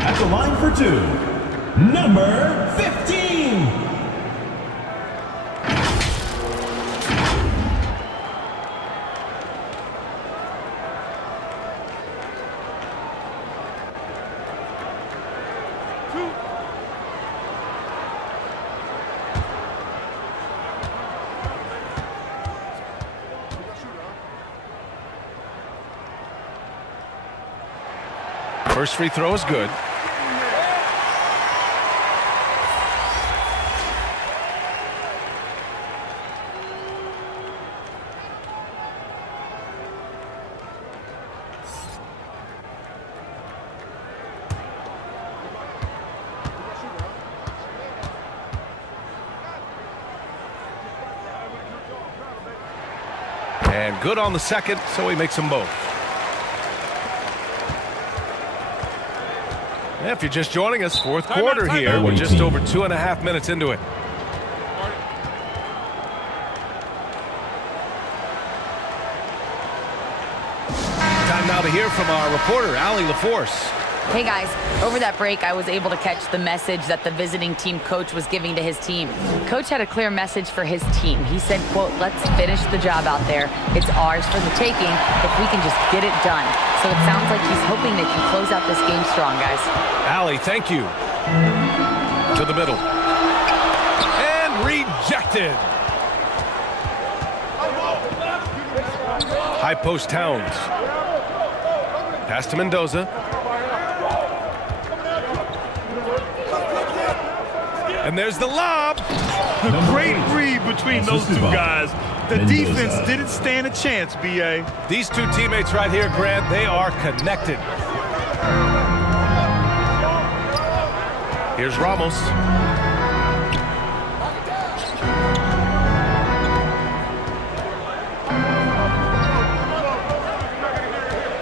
At the line for 2, number 15. First free throw is good. And good on the second, so he makes them both. If you're just joining us, fourth quarter here. We're just over 2.5 minutes into it. Time now to hear from our reporter, Allie LaForce. Hey guys, over that break I was able to catch the message that the visiting team coach was giving to his team. Coach had a clear message for his team. He said, quote, "Let's finish the job out there. It's ours for the taking if we can just get it done." So it sounds like he's hoping they can close out this game strong, guys. Allie, thank you. To the middle. And rejected. High post Towns. Pass to Mendoza. And there's the lob. A great read between those two guys. The defense didn't stand a chance, B.A. These two teammates right here, Grant, they are connected. Here's Ramos.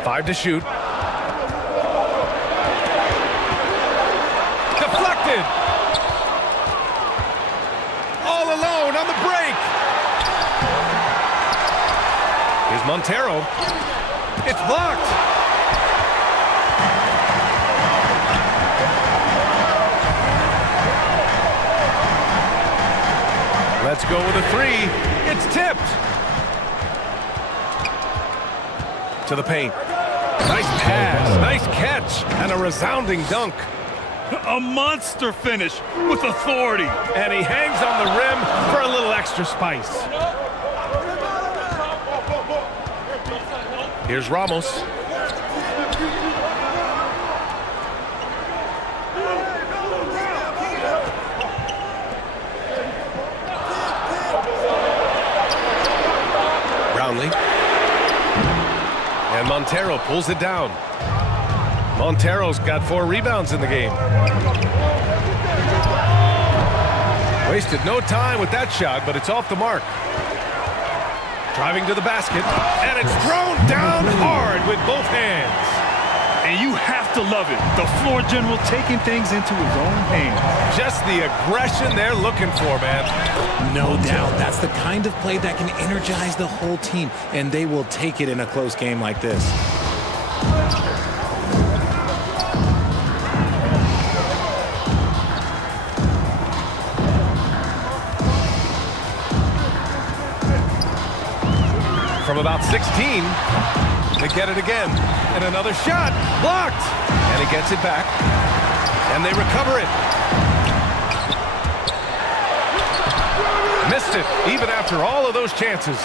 Five to shoot. Deflected. All alone on the break. Here's Montero. It's blocked. Let's go with a three. It's tipped. To the paint. Nice pass, nice catch, and a resounding dunk. A monster finish with authority. And he hangs on the rim for a little extra spice. Here's Ramos. Brownlee. And Montero pulls it down. Montero's got 4 rebounds in the game. Wasted no time with that shot, but it's off the mark. Driving to the basket, and it's thrown down hard with both hands. And you have to love it. The floor general taking things into his own hands. Just the aggression they're looking for, man. No doubt. That's the kind of play that can energize the whole team, and they will take it in a close game like this. From about 16, they get it again. And another shot, blocked. And he gets it back. And they recover it. Missed it, even after all of those chances.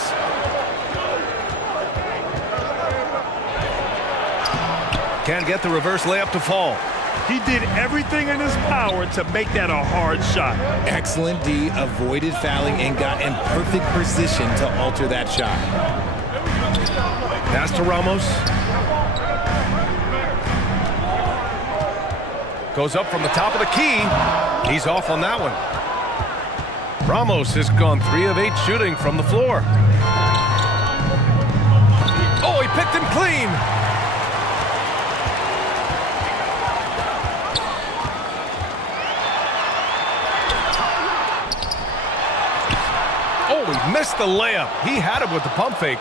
Can't get the reverse layup to fall. He did everything in his power to make that a hard shot. Excellent D, avoided fouling and got in perfect position to alter that shot. Pass to Ramos. Goes up from the top of the key. He's off on that one. Ramos has gone 3 of 8 shooting from the floor. Oh, he picked him clean. Oh, he missed the layup. He had it with the pump fake.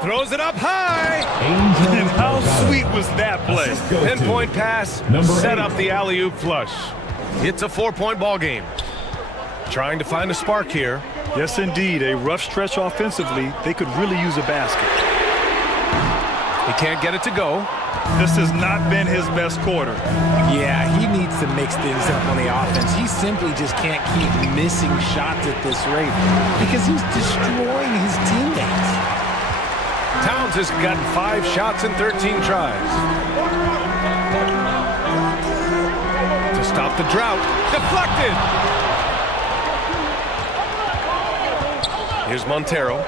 Throws it up high. And how sweet was that play? Pinpoint pass, set up the alley-oop flush. It's a 4-point ball game. Trying to find a spark here. Yes, indeed. A rough stretch offensively. They could really use a basket. He can't get it to go. This has not been his best quarter. Yeah, he needs to mix things up on the offense. He simply just can't keep missing shots at this rate because he's destroying his teammates. Towns has gotten 5 shots in 13 tries. To stop the drought. Deflected! Here's Montero.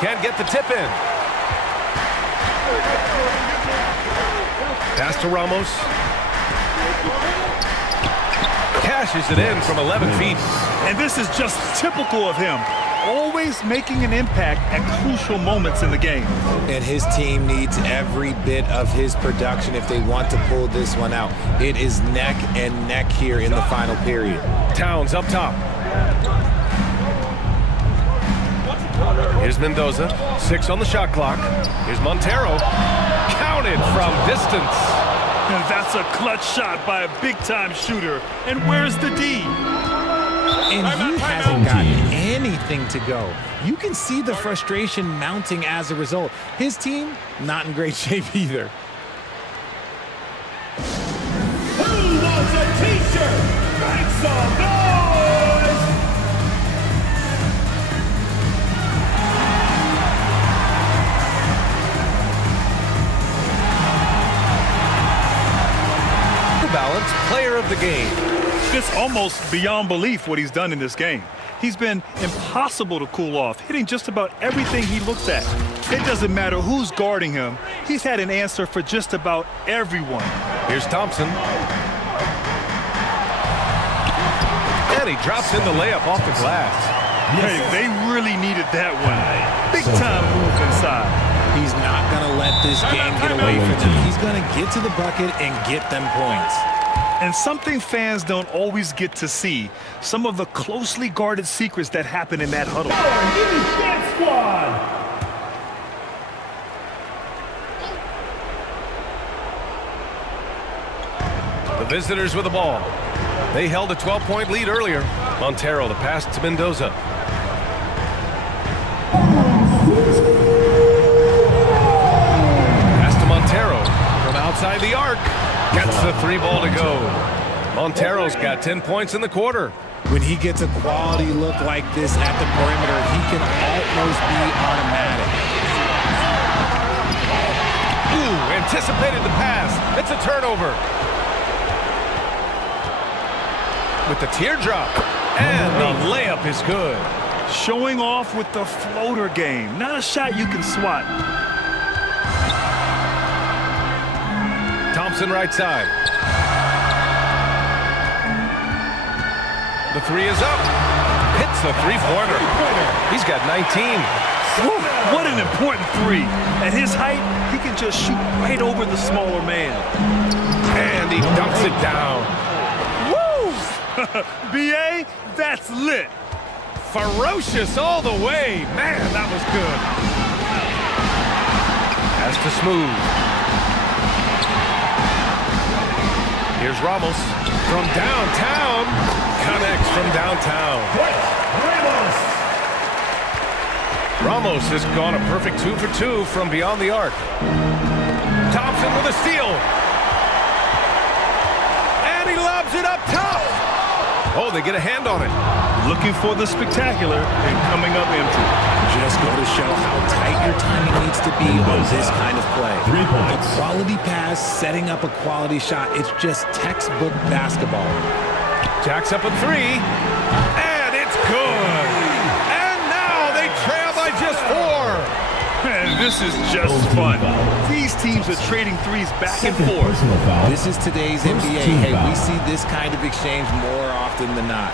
Can't get the tip in. Pass to Ramos. Cashes it in from 11 feet. And this is just typical of him. Always making an impact at crucial moments in the game. And his team needs every bit of his production if they want to pull this one out. It is neck and neck here in the final period. Towns up top. Here's Mendoza. 6 on the shot clock. Here's Montero. Counted from distance. And that's a clutch shot by a big-time shooter. And where's the D? And he hasn't gotten anything to go. You can see the frustration mounting as a result. His team, not in great shape either. Who wants a t-shirt? Make some noise! Balance player of the game. It's almost beyond belief what he's done in this game. He's been impossible to cool off, hitting just about everything he looks at. It doesn't matter who's guarding him. He's had an answer for just about everyone. Here's Thompson. And he drops in the layup off the glass. Hey, they really needed that one. Big time move inside. He's not going to let this game get away from him. He's going to get to the bucket and get them points. And something fans don't always get to see, some of the closely guarded secrets that happen in that huddle. The visitors with the ball. They held a 12-point lead earlier. Montero, the pass to Mendoza. Pass to Montero from outside the arc. Gets the 3 ball to go. Montero's got 10 points in the quarter. When he gets a quality look like this at the perimeter, he can almost be automatic. Ooh, anticipated the pass. It's a turnover. With the teardrop. And the layup is good. Showing off with the floater game. Not a shot you can swat. Thompson right side. The 3 is up. Hits the 3-pointer. He's got 19. Woo, what an important 3. At his height, he can just shoot right over the smaller man. And he dunks it down. Woo! BA, that's lit. Ferocious all the way. Man, that was good. Pass to Smooth. Here's Ramos from downtown. Connects from downtown. Ramos has gone a perfect 2 for 2 from beyond the arc. Thompson with a steal. And he lobs it up top. Oh, they get a hand on it. Looking for the spectacular and coming up empty. Just go to show how tight your timing needs to be on this kind of play. 3 points. A quality pass, setting up a quality shot. It's just textbook basketball. Jacks up a 3. And it's good. And now they trail by just 4. And this is just fun. These teams are trading threes back and forth. This is today's NBA. Hey, we see this kind of exchange more often than not.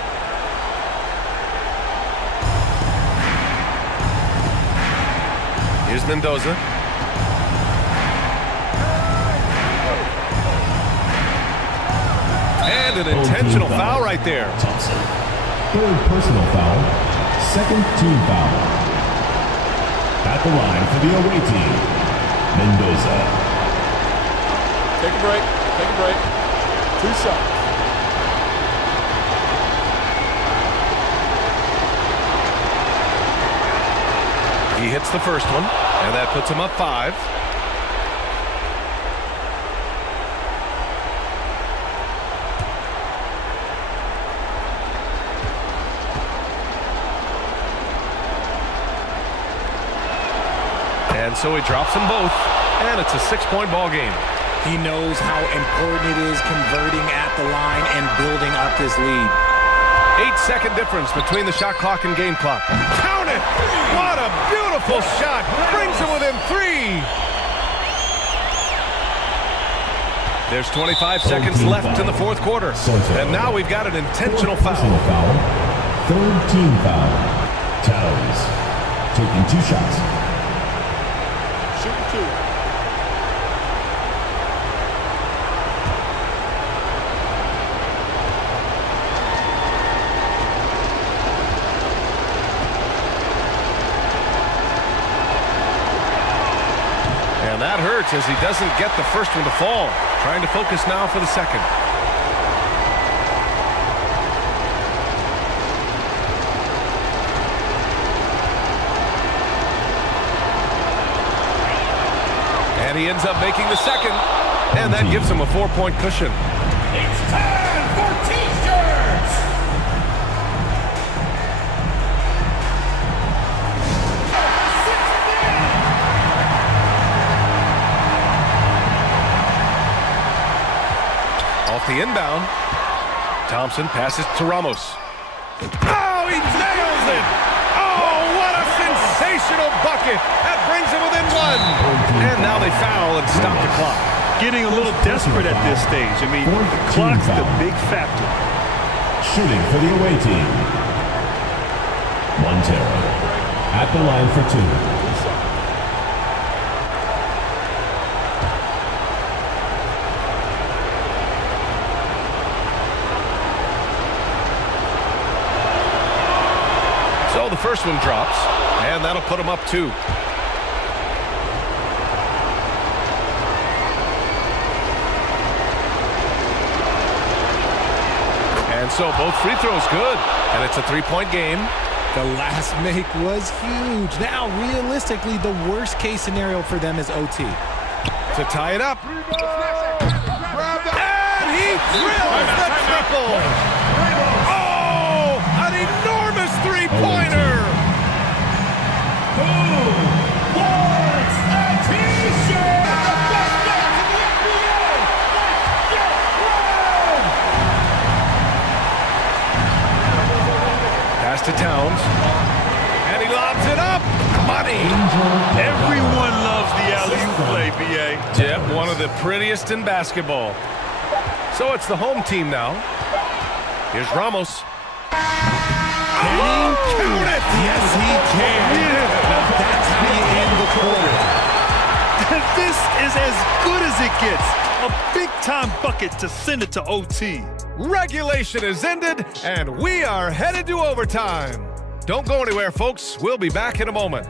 Here's Mendoza. And an intentional foul right there. Thompson. 3rd personal foul. 2nd team foul. At the line for the away team, Mendoza. Take a break. Take a break. 2 shots. He hits the first one, and that puts him up 5. And so he drops them both, and it's a 6-point ball game. He knows how important it is converting at the line and building up this lead. 8-second difference between the shot clock and game clock. Count it! What a beautiful shot! Brings him within 3. There's 25 seconds left in the 4th quarter. And now we've got an intentional foul. 3rd team foul. Towns taking 2 shots. Shooting 2. And that hurts as he doesn't get the first one to fall. Trying to focus now for the second. And he ends up making the second. And that gives him a 4-point cushion. It's time for T-shirts! Off the inbound. Thompson passes to Ramos. Oh, he nails it! Oh, what a sensational bucket! That brings him within one. And now they foul and stop the clock. Getting a little desperate at this stage. I mean, the clock's the big factor. Shooting for the away team, Montero at the line for 2. So the first one drops, and that'll put him up 2. And so both free throws good, and it's a 3-point game. The last make was huge. Now, realistically, the worst case scenario for them is OT. To tie it up. And he drills the triple. Oh, an enormous three-pointer. Who wants a t-shirt? Pass to Towns. And he lobs it up. Money. Everyone loves the alley-oop play, B.A. Yep, one of the prettiest in basketball. So it's the home team now. Here's Ramos. Count it! Yes, he can. Now that's how you end the quarter. This is as good as it gets. A big-time bucket to send it to OT. Regulation is ended, and we are headed to overtime. Don't go anywhere, folks. We'll be back in a moment.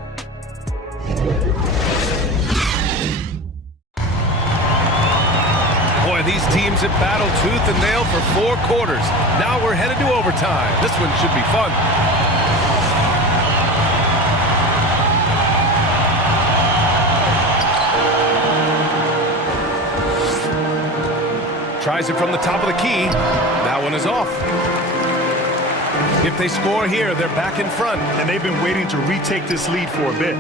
Boy, these teams have battled tooth and nail for 4 quarters. Now we're headed to overtime. This one should be fun. Tries it from the top of the key. That one is off. If they score here, they're back in front. And they've been waiting to retake this lead for a bit.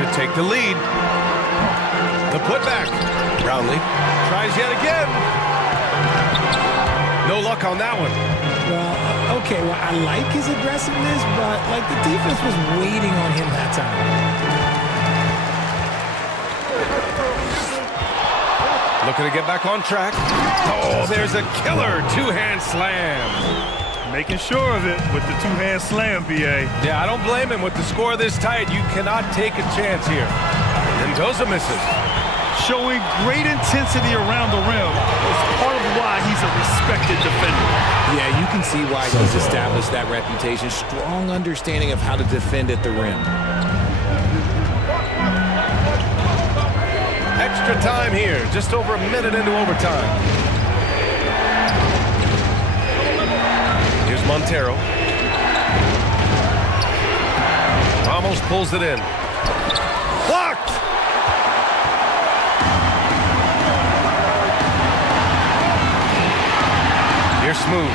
To take the lead. The putback. Brownlee tries yet again. No luck on that one. Well, okay, well, I like his aggressiveness, but like the defense was waiting on him that time. Looking to get back on track. Oh, there's a killer two-hand slam. Making sure of it with the two-hand slam, B.A. Yeah, I don't blame him. With the score this tight, you cannot take a chance here. Mendoza misses. Showing great intensity around the rim is part of why he's a respected defender. Yeah, you can see why he's established that reputation. Strong understanding of how to defend at the rim. Extra time here, just over a minute into overtime. Here's Montero. Ramos pulls it in. Blocked! Here's Smooth.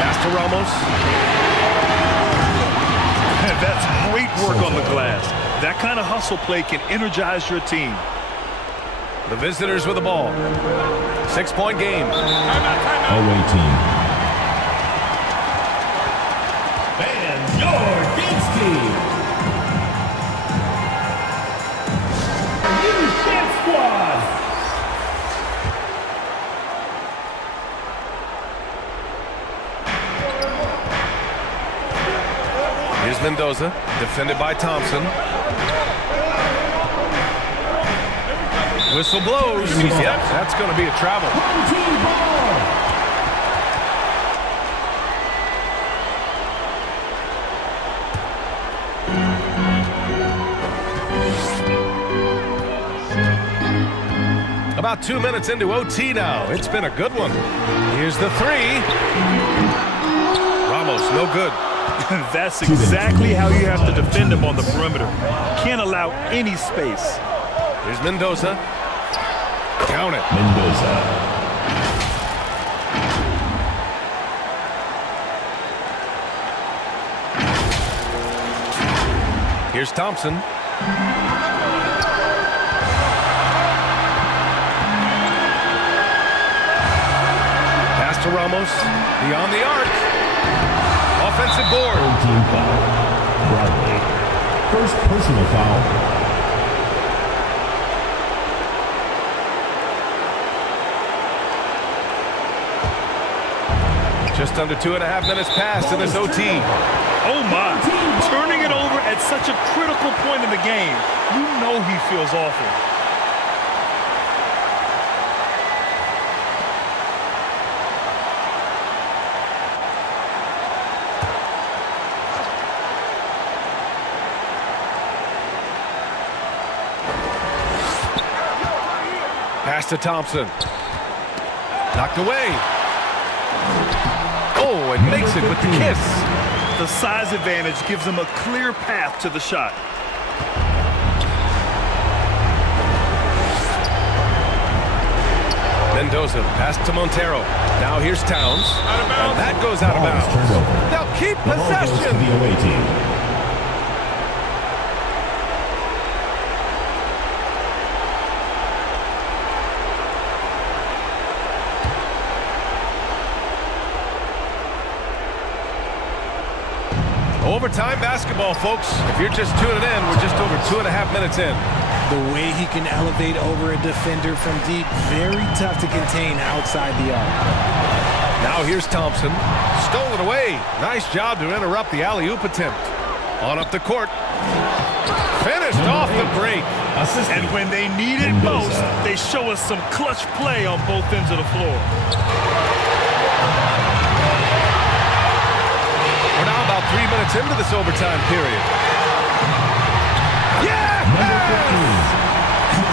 Pass to Ramos. That's great work on the glass. That kind of hustle play can energize your team. The visitors with the ball. 6-point game. Away team. And your Games team. New Dance Squad. Here's Mendoza, defended by Thompson. Whistle blows. Yep, that's going to be a travel. About 2 minutes into OT now. It's been a good one. Here's the three. Ramos, no good. That's exactly how you have to defend him on the perimeter. Can't allow any space. Here's Mendoza. Count it. Mendoza. Here's Thompson. to Ramos. Beyond the arc. Offensive board. Home team foul. Brgy. First personal foul. Just under 2.5 minutes passed in this OT. Oh my, turning it over at such a critical point in the game. You know he feels awful. Pass to Thompson. Knocked away. Oh, and makes it with the kiss. The size advantage gives him a clear path to the shot. Mendoza, pass to Montero. Now here's Towns. And that goes out of bounds. They'll keep possession. The away team. Overtime basketball, folks. If you're just tuning in, we're just over 2.5 minutes in. The way he can elevate over a defender from deep, very tough to contain outside the arc. Now here's Thompson. Stolen away. Nice job to interrupt the alley-oop attempt. On up the court. Finished off the break. And when they need it most, they show us some clutch play on both ends of the floor. We're now about 3 minutes into this overtime period. Yeah!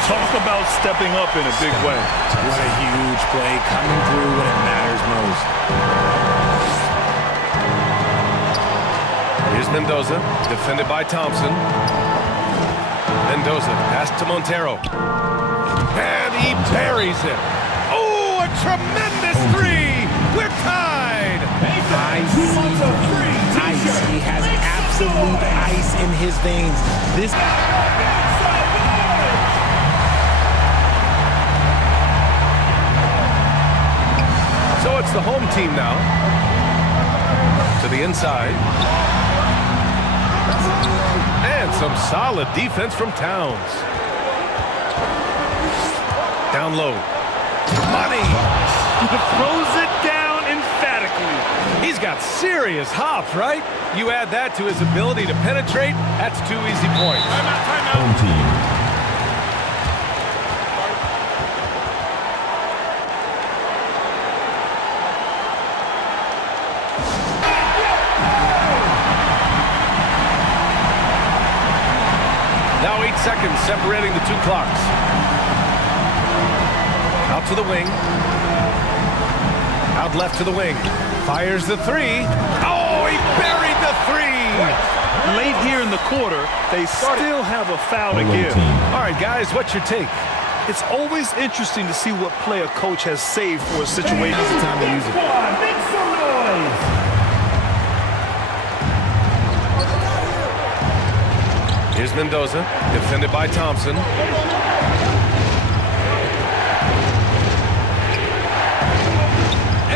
Talk about stepping up in a big way. What a huge play coming through when it matters most. Here's Mendoza, defended by Thompson. Mendoza, pass to Montero. And he buries it. Oh, a tremendous three! We're tied! Ice. He has absolute ice in his veins. This. So it's the home team now. To the inside. And some solid defense from Towns. Down low. Money! Throws it down emphatically. He's got serious hops, right? You add that to his ability to penetrate, that's 2 easy points. Timeout. Home team. Now 8 seconds separating the two clocks. Out to the wing. Out left to the wing. Fires the three. Oh, he buried the three! Late here in the quarter, they still have a foul to give. All right, guys, what's your take? It's always interesting to see what play a coach has saved for a situation. It's the time to use it. Make some noise. Here's Mendoza, defended by Thompson.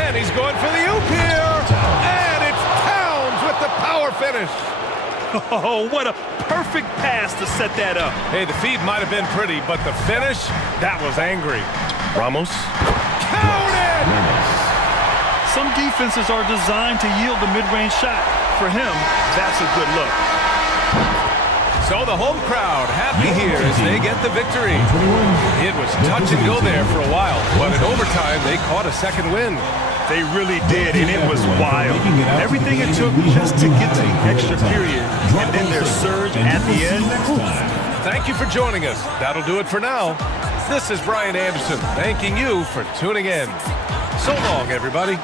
And he's going for the oop here. And it's Towns with the power finish. Oh, what a perfect pass to set that up. Hey, the feed might have been pretty, but the finish, that was angry. Ramos. Counted! Some defenses are designed to yield the mid-range shot. For him, that's a good look. So the home crowd happy here as they get the victory. It was touch and go there for a while, but in overtime, they caught a second win. They really did, and it was wild. Everything it took just to get to the extra period, and then their surge at the end. Thank you for joining us. That'll do it for now. This is Brian Anderson, thanking you for tuning in. So long, everybody.